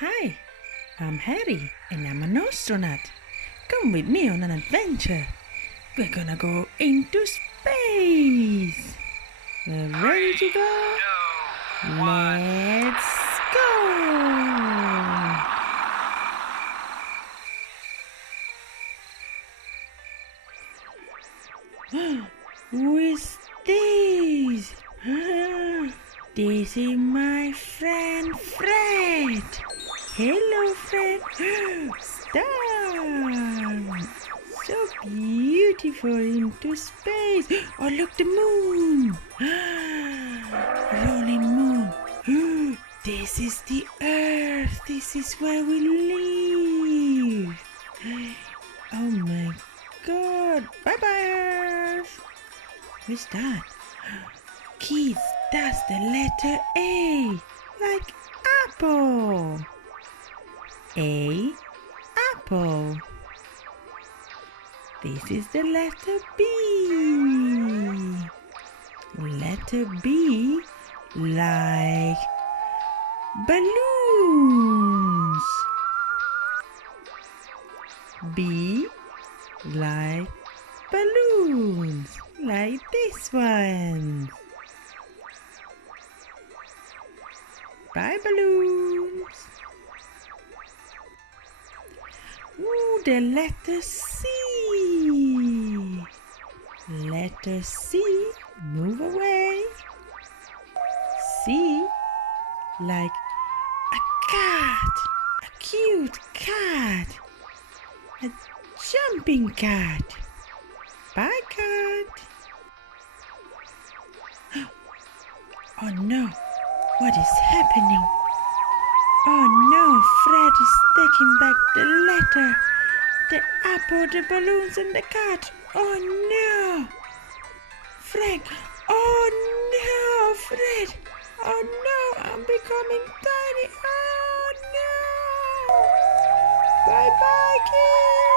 Hi, I'm Harry and I'm an astronaut. Come with me on an adventure. We're gonna go into space. We're ready to go? Let's go! Who is this? This is my friend Fred. Hello, Fred. Star. So beautiful into space. Oh, look, the moon. Rolling moon. This is the Earth. This is where we live. Oh my God. Bye-bye, Earth. Who's that? Kids, that's the letter A. Like apple. A, apple. This is the letter B. Letter B, like balloons. B, like balloons, like this one. Bye, balloons. Ooh, the letter C. Letter C, move away. C, like a cat, a cute cat, a jumping cat. Bye, cat. Oh no, what is happening? Oh no, Fred is taking back the letter, the apple, the balloons and the cat. Oh no! Fred! Oh no, Fred! Oh no, I'm becoming tiny. Oh no! Bye bye, kids!